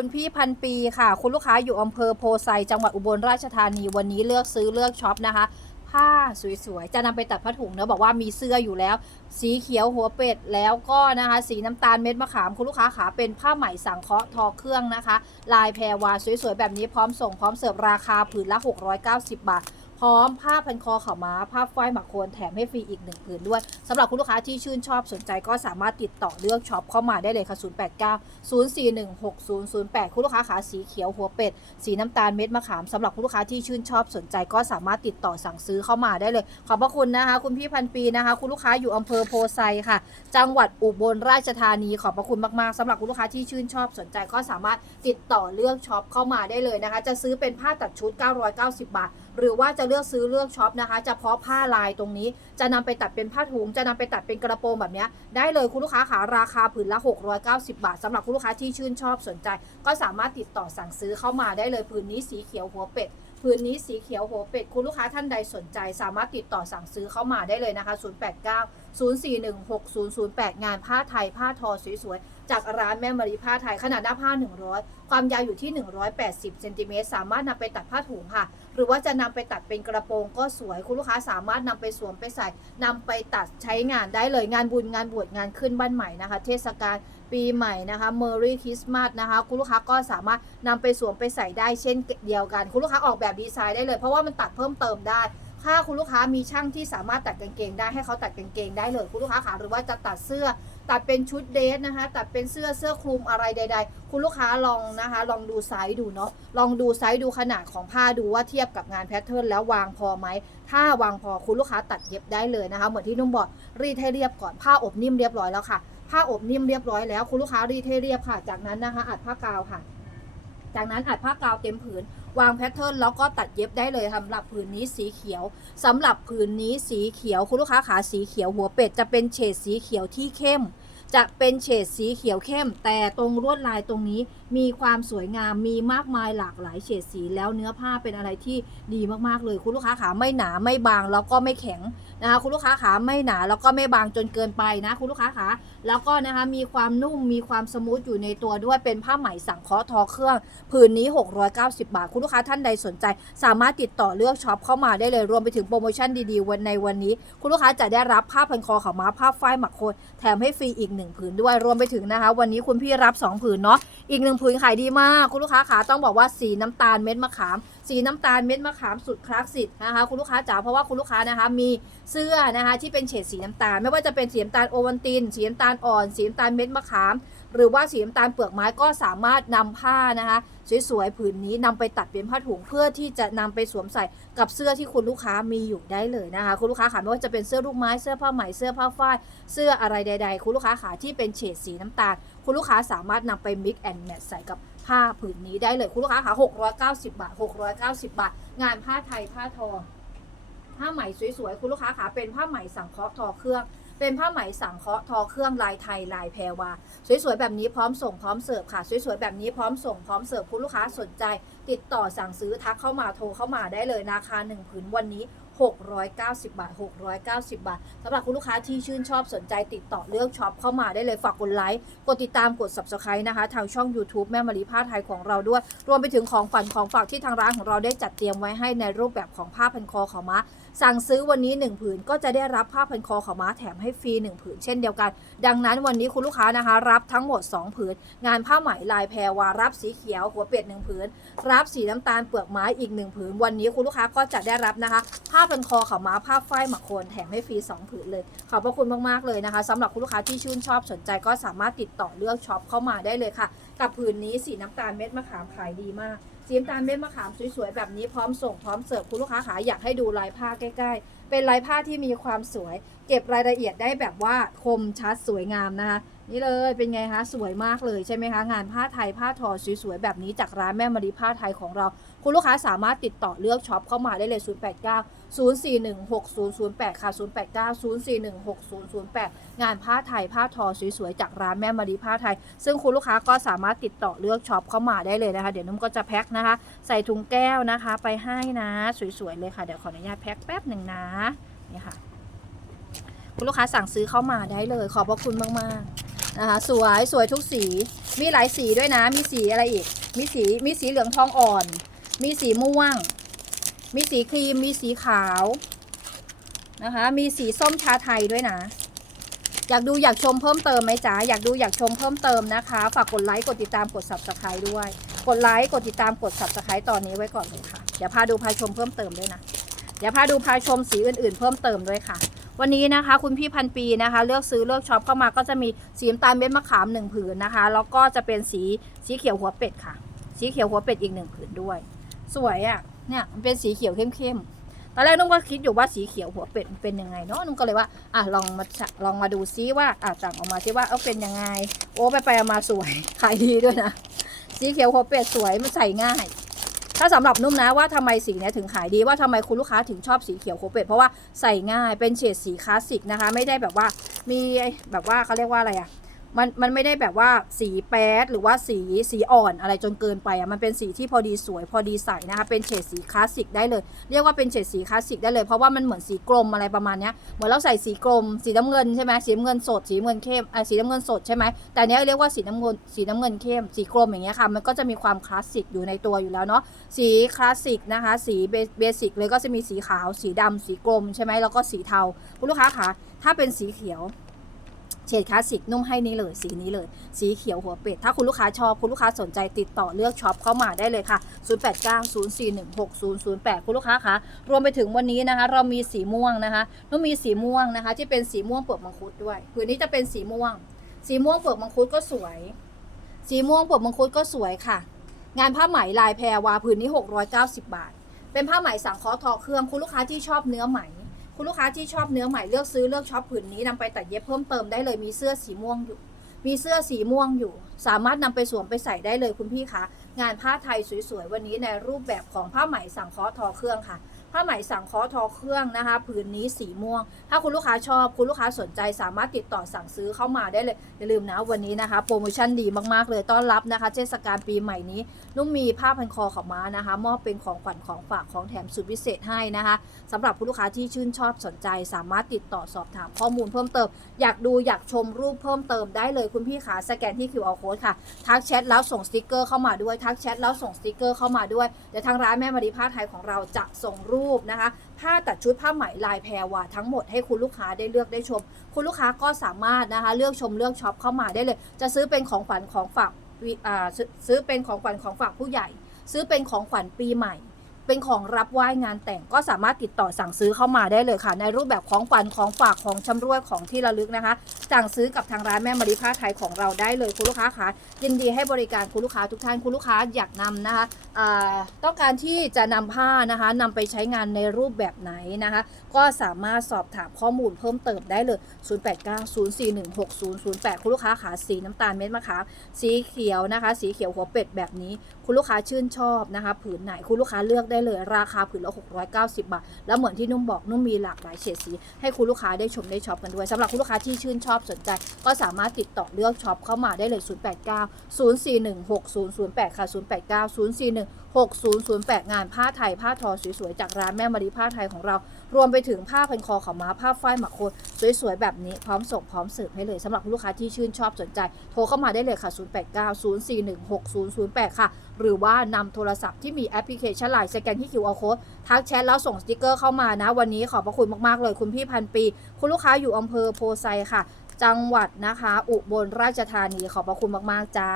คุณพี่พันปีค่ะ คุณลูกค้าอยู่อำเภอโพไซจังหวัดอุบลราชธานีวันนี้เลือกซื้อเลือกช็อปนะคะ ผ้าสวยๆ จะนำไปตัดผ้าถุงเนอะบอกว่ามีเสื้ออยู่แล้ว สีเขียวหัวเป็ดแล้วก็นะคะ สีน้ำตาลเม็ดมะขาม คุณลูกค้าขาเป็นผ้าไหมสังเคราะห์ทอเครื่องนะคะ ลายแพรวาสวยๆ แบบนี้พร้อมส่งพร้อมเสิร์ฟราคาผืนละ 690 บาท พร้อมผ้าพันคอข่าวม้าผ้าฝ้ายหมักโคนแถมให้ฟรีอีกหนึ่งผืนด้วยสำหรับคุณลูกค้าที่ชื่นชอบสนใจก็สามารถติดต่อเลือกช็อปเข้ามาได้เลยค่ะ 089 041 6008 คุณลูกค้าขาสีเขียวหัวเป็ด สีน้ำตาลเม็ดมะขามสำหรับคุณลูกค้าที่ชื่นชอบสนใจก็สามารถติดต่อสั่งซื้อเข้ามาได้เลย ขอบพระคุณนะคะ คุณพี่พันปีนะคะ คุณลูกค้าอยู่อำเภอโพไซค่ะ จังหวัดอุบลราชธานีขอบพระคุณมากๆสำหรับคุณลูกค้าที่ชื่นชอบสนใจก็สามารถติดต่อเลือกช็อปเข้ามาได้เลยนะคะ จะซื้อเป็นผ้าตัดชุด 990 บาท หรือว่าจะเลือกซื้อเลือกช็อปนะคะจะเพาะผ้าลายตรงนี้ จะนำไปตัดเป็นผ้าถุง จะนำไปตัดเป็นกระโปรงแบบนี้ได้เลยคุณลูกค้าขาราคาผืนละ 690 บาทสำหรับคุณลูกค้าที่ชื่นชอบสนใจ ก็สามารถติดต่อสั่งซื้อเข้ามาได้เลยผืนนี้สีเขียวหัวเป็ดผืนนี้สีเขียวหัวเป็ดคุณลูกค้าท่านใดสนใจ สามารถติดต่อสั่งซื้อเข้ามาได้เลยนะคะ 089 041 6008 งานผ้าไทยผ้าทอสวยๆ จากร้านแม่มารีผ้าไทยขนาดหน้าผ้า 100 ความยาวอยู่ที่ 180 เซนติเมตร สามารถนำไปตัดผ้าถุงค่ะ หรือว่าจะนำไปตัดเป็นกระโปรงก็สวยคุณลูกค้าสามารถนำไปสวมไปใส่นำไปตัดใช้งานได้เลยงานบุญงานบวชงานขึ้นบ้านใหม่นะคะ เทศกาลปีใหม่นะคะ Merry Christmas นะคะ คุณลูกค้าก็สามารถนำไปสวมไปใส่ได้เช่นเดียวกัน คุณลูกค้าออกแบบดีไซน์ได้เลยเพราะว่ามันตัดเพิ่มเติมได้ถ้าคุณลูกค้ามีช่างที่สามารถตัดกางเกงได้ให้เขาตัดกางเกงได้เลยคุณลูกค้าขาหรือว่าจะตัดเสื้อ ตัดเป็นชุดเดรสนะคะ ตัดเป็นเสื้อเสื้อคลุมอะไรใด ๆ คุณลูกค้าลองนะคะ ลองดูไซส์ดูเนาะลองดูไซส์ดูขนาดของผ้าดูว่าเทียบกับงานแพทเทิร์นแล้ววางพอไหม ถ้าวางพอคุณลูกค้าตัดเย็บได้เลยนะคะ เหมือนที่นุ่มบอกรีดให้เรียบก่อนผ้าอบนิ่มเรียบร้อยแล้วค่ะผ้าอบนิ่มเรียบร้อยแล้วคุณลูกค้ารีดให้เรียบค่ะ จากนั้นนะคะ อัดผ้ากาวค่ะ จากนั้นอัดผ้ากาวเต็มผืนวางแพทเทิร์นแล้วก็ตัดเย็บได้เลยสำหรับผืนนี้สีเขียวสำหรับผืนนี้สีเขียวคุณลูกค้าขาสีเขียวหัวเป็ดจะเป็นเฉดสีเขียวที่เข้ม จะเป็นเฉดสีเขียวเข้ม แต่ตรงลวดลายตรงนี้มีความสวยงามมีมากมายหลากหลายเฉดสี แล้วเนื้อผ้าเป็นอะไรที่ดีมากๆเลย คุณลูกค้าขาไม่หนาไม่บางแล้วก็ไม่แข็งนะคะคุณลูกค้าขาไม่หนาแล้วก็ไม่บางจนเกินไปนะคุณลูกค้าขาแล้วก็นะคะมีความนุ่มมีความสมูทอยู่ในตัวด้วยเป็นผ้าไหมสังเคราะห์ทอเครื่องผืนนี้ 690 บาท คุณลูกค้าท่านใดสนใจ สามารถติดต่อเลือกช็อปเข้ามาได้เลยรวมไปถึงโปรโมชั่นดีๆวันในวันนี้ คุณลูกค้าจะได้รับผ้าพันคอขาม้าผ้าฝ้ายหมักโคนแถมให้ฟรีอีก1ผืนด้วยรวมไปถึงนะคะ วันนี้คุณพี่รับ 2 ผืนเนาะอีก1ผืนขายดีมากคุณลูกค้าขาต้องบอกว่าสีน้ำตาลเม็ดมะขาม สีน้ำตาลเม็ดมะขามสุดคลาสสิกนะคะคุณลูกค้าจ๋าเพราะว่าคุณลูกค้านะคะมีเสื้อนะคะที่เป็นเฉดสีน้ำตาล ไม่ว่าจะเป็นสีน้ำตาลโอวัลตินสีน้ำตาลอ่อนสีน้ำตาลเม็ดมะขามหรือว่าสีน้ำตาลเปลือกไม้ก็สามารถนำผ้านะคะสวยๆผืนนี้นำไปตัดเป็นผ้าถุงเพื่อที่จะนำไปสวมใส่กับเสื้อที่คุณลูกค้ามีอยู่ได้เลยนะคะคุณลูกค้าขาไม่ว่าจะเป็นเสื้อลูกไม้เสื้อผ้าไหมเสื้อผ้าฝ้ายเสื้ออะไรใด ๆ คุณลูกค้าขาที่เป็นเฉดสีน้ำตาล คุณลูกค้าสามารถนำไป mix and match ใส่กับผ้าผืนนี้ได้เลยคุณลูกค้าขา690 บาท 690 บาท งานผ้าไทยผ้าทอผ้าไหมสวยๆคุณลูกค้าขาเป็นผ้าไหมสังเคราะห์ทอเครื่อง เป็นผ้าไหมสังเคราะห์ทอเครื่องลายไทยลายแพรวา สวยๆแบบนี้พร้อมส่งพร้อมเสิร์ฟค่ะ สวยๆแบบนี้พร้อมส่งพร้อมเสิร์ฟคุณลูกค้าสนใจ ติดต่อสั่งซื้อทักเข้ามาโทรเข้ามาได้เลยราคา1ผืนวันนี้ 690 บาท 690 บาทสำหรับคุณลูกค้าที่ชื่นชอบสนใจติดต่อเลือกช็อปเข้ามาได้เลยฝากกดไลค์กดติดตามกด subscribe นะคะ ทางช่อง YouTube แม่มารีผ้าไทยของเราด้วย รวมไปถึงของฝันของฝากที่ทางร้านของเราได้จัดเตรียมไว้ให้ในรูปแบบของผ้าพันคอขาวม้าสั่งซื้อวันนี้ 1 ผืนก็จะได้รับผ้าพันคอขาวม้าแถมให้ฟรี1 ผืนเช่นเดียวกัน ดังนั้นวันนี้คุณลูกค้านะคะ รับทั้งหมด 2 ผืน งานผ้าไหมลายแพรวารับสีเขียว หัวเป็ด1ผืน รับสีน้ำตาลเปลือกไม้อีก 1 ผืน วันนี้คุณลูกค้าก็จะได้รับนะคะ ผ้าพันคอขาวม้าผ้าฝ้ายหมักโคนแถมให้ฟรี2 ผืนเลย ขอบพระคุณมากๆเลยนะคะสำหรับคุณลูกค้าที่ชื่นชอบสนใจก็สามารถติดต่อเลือกช็อปเข้ามาได้เลยค่ะ กับผืนนี้สีน้ำตาลเม็ดมะขามขายดีมาก สีน้ำตาลเม็ดมะขามสวยๆแบบนี้พร้อมส่งพร้อมเสิร์ฟคุณลูกค้าขาอยากให้ดูลายผ้าใกล้ ๆ เป็นลายผ้าที่มีความสวย เก็บรายละเอียดได้แบบว่าคมชัดสวยงามนะคะ นี่เลยเป็นไงคะสวยมากเลยใช่ไหมคะงานผ้าไทยผ้าทอสวยๆแบบนี้จากร้านแม่มารีผ้าไทยของเรา คุณลูกค้าสามารถติดต่อเลือกช็อปเข้ามาได้เลย 089 0416008 ค่ะ 089 0416008 งานผ้าไทยผ้าทอสวยๆจากร้านแม่มารีผ้าไทย ซึ่งคุณลูกค้าก็สามารถติดต่อเลือกช็อปเข้ามาได้เลยนะคะ เดี๋ยวนุ่มก็จะแพ็คนะคะ ใส่ถุงแก้วนะคะ ไปให้นะสวยๆเลยค่ะเดี๋ยวขออนุญาตแพ็คแป๊บหนึ่งนะนี่ค่ะ คุณลูกค้าสั่งซื้อเข้ามาได้เลย ขอบพระคุณมากๆ นะคะสวยสวยทุกสี มีหลายสีด้วยนะ มีสีอะไรอีก มีสีมีสีเหลืองทองอ่อน มีสีม่วง มีสีครีม มีสีขาวนะคะ มีสีส้มชาไทยด้วยนะ อยากดูอยากชมเพิ่มเติมไหมจ๊ะ อยากดูอยากชมเพิ่มเติมนะคะ ฝากกดไลค์ กดติดตาม กด subscribe ด้วย กดไลค์ กดติดตาม กด subscribe ตอนนี้ไว้ก่อนเลยค่ะ เดี๋ยวพาดูพาชมเพิ่มเติมด้วยนะ เดี๋ยวพาดูพาชมสีอื่นๆ เพิ่มเติมด้วยค่ะ วันนี้นะคะ คุณพี่พันปีนะคะ เลือกซื้อเลือกช็อปเข้ามาก็จะมีสีน้ำตาลเม็ดมะขามหนึ่งผืนนะคะ แล้วก็จะเป็นสีสีเขียวหัวเป็ดค่ะ สีเขียวหัวเป็ดอีกหนึ่งผืนด้วย สวยอะ่ะเนี่ยมันเป็นสีเขียวเข้มๆตอนแรกนุ่งก็คิดอยู่ว่าสีเขียวหัวเป็ดมันเป็นยังไงเนาะนุ่งก็เลยว่าอะลองมาลองมาดูซิว่าอะสั่งออกมาซิว่าเออเป็นยังไง โอ้ไปไปๆมาสวยขายดีด้วยนะสีเขียวหัวเป็ดสวยมันใส่ง่าย ถ้าสำหรับนุ่มนะว่าทำไมสีเนี้ยถึงขายดีว่าทำไมคุณลูกค้าถึงชอบสีเขียวโคเปตเพราะว่าใส่ง่ายเป็นเฉดสีคลาสสิกนะคะ ไม่ได้แบบว่ามีแบบว่าเขาเรียกว่าอะไรอะ มันมันไม่ได้แบบว่าสีแป๊ดหรือว่าสีสีอ่อนอะไรจนเกินไปอะมันเป็นสีที่พอดีสวยพอดีใส่นะคะเป็นเฉดสีคลาสสิกได้เลย เรียกว่าเป็นเฉดสีคลาสสิกได้เลยเพราะว่ามันเหมือนสีกลมอะไรประมาณเนี้ยเหมือนเราใส่สีกลม สีน้ำเงินใช่ไหมสีน้ำเงินสดสีน้ำเงินเข้มอะสีน้ำเงินสดใช่ไหมแต่เนี้ยเรียกว่าสีน้ำเงินสีน้ำเงินเข้ม สีกลมอย่างเงี้ยค่ะมันก็จะมีความคลาสสิกอยู่ในตัวอยู่แล้วเนาะสีคลาสสิกนะคะสีเบสิกเลยก็จะมีสีขาว สีดำสีกรมใช่ไหมแล้วก็สีเทาคุณลูกค้าคะถ้าเป็นสีเขียว เฉดคลาสสิกนุ่มให้นี้เลย สีนี้เลย สีเขียวหัวเป็ด ถ้าคุณลูกค้าชอบ คุณลูกค้าสนใจติดต่อเลือกช็อปเข้ามาได้เลยค่ะ 0890416008 คุณลูกค้าคะรวมไปถึงวันนี้นะคะ เรามีสีม่วงนะคะนุ่มมีสีม่วงนะคะ ที่เป็นสีม่วงเปลือกมังคุดด้วยผืนนี้จะเป็นสีม่วง สีม่วงเปลือกมังคุดก็สวย สีม่วงเปลือกมังคุดก็สวยค่ะ งานผ้าไหมลายแพรวาผืนนี้ 690 บาท เป็นผ้าไหมสังเคราะห์ทอเครื่องคุณลูกค้าที่ชอบเนื้อไหม คุณลูกค้าที่ชอบเนื้อใหม่เลือกซื้อเลือกช็อปผืนนี้นำไปตัดเย็บเพิ่มเติมได้เลยมีเสื้อสีม่วงอยู่ มีเสื้อสีม่วงอยู่ สามารถนำไปสวมไปใส่ได้เลยคุณพี่คะงานผ้าไทยสวยๆวันนี้ในรูปแบบของผ้าไหมสังเคราะห์ทอเครื่องค่ะ ผ้าไหมสังเคราะห์ทอเครื่องนะคะ ผืนนี้สีม่วง ถ้าคุณลูกค้าชอบคุณลูกค้าสนใจสามารถติดต่อสั่งซื้อเข้ามาได้เลย อย่าลืมนะวันนี้นะคะ โปรโมชั่นดีมากๆเลยต้อนรับนะคะ เทศกาลปีใหม่นี้ นุ่มมีผ้าพันคอขาวม้านะคะ มอบเป็นของขวัญของฝากของแถมสุดพิเศษให้นะคะสำหรับผู้ลูกค้าที่ชื่นชอบสนใจ สามารถติดต่อสอบถามข้อมูลเพิ่มเติม อยากดูอยากชมรูปเพิ่มเติมได้เลยคุณพี่ขาสแกนที่ QR code ค่ะทักแชทแล้วส่งสติกเกอร์เข้ามาด้วยทักแชทแล้วส่งสติกเกอร์เข้ามาด้วยเดี๋ยวทางร้านแม่มารีผ้าไทยของเราจะส่งรูปนะคะผ้าตัดชุดผ้าไหมลายแพรวาทั้งหมดให้คุณลูกค้าได้เลือกได้ชม คุณลูกค้าก็สามารถนะคะเลือกชมเลือกช็อปเข้ามาได้เลย จะซื้อเป็นของขวัญของฝากซื้อเป็นของขวัญของฝากผู้ใหญ่ ซื้อเป็นของขวัญปีใหม่ เป็นของรับไหว้งานแต่งก็สามารถติดต่อสั่งซื้อเข้ามาได้เลยค่ะ ในรูปแบบของฝันของฝากของชำรวยของที่ระลึกนะคะ สั่งซื้อกับทางร้านแม่มาริผ้าไทยของเราได้เลยคุณลูกค้าคะยินดีให้บริการคุณลูกค้าทุกท่านคุณลูกค้าอยากนำนะคะอ่าต้องการที่จะนำผ้านะคะนำไปใช้งานในรูปแบบไหนนะคะก็สามารถสอบถามข้อมูลเพิ่มเติมได้เลย 0890416008 คุณลูกค้าขาสีน้ำตาลเม็ดมะขามสีเขียวนะคะ สีเขียวหัวเป็ดแบบนี้ คุณลูกค้าชื่นชอบนะคะ ผืนไหนคุณลูกค้าเลือกได้เลย ราคาผืนละ 690 บาท แล้วเหมือนที่นุ่มบอกนุ่มมีหลากหลายเฉดสีให้คุณลูกค้าได้ชมได้ช็อปกันด้วยสำหรับคุณลูกค้าที่ชื่นชอบสนใจ ก็สามารถติดต่อเลือกช็อปเข้ามาได้เลย 089 041 6008 ค่ะ 089 041 6008 งานผ้าไทย ผ้าทอสวยๆ จากร้านแม่มารีผ้าไทยของเรา รวมไปถึงผ้าพันคอขาวม้าผ้าฝ้ายหมักโคนสวยๆ แบบนี้ พร้อมส่งพร้อมเสิร์ฟให้เลยสำหรับคุณลูกค้าที่ชื่นชอบสนใจ โทรเข้ามาได้เลยค่ะ 089 041 6008 ค่ะ หรือว่านำโทรศัพท์ที่มีแอปพลิเคชันไลน์สแกนที่ QR code ทักแชทแล้วส่งสติกเกอร์เข้ามานะ วันนี้ขอบพระคุณมากๆเลยคุณพี่พันปี คุณลูกค้าอยู่อำเภอโพไซค่ะ จังหวัดนะคะ อุบลราชธานีขอบพระคุณมากๆจ้า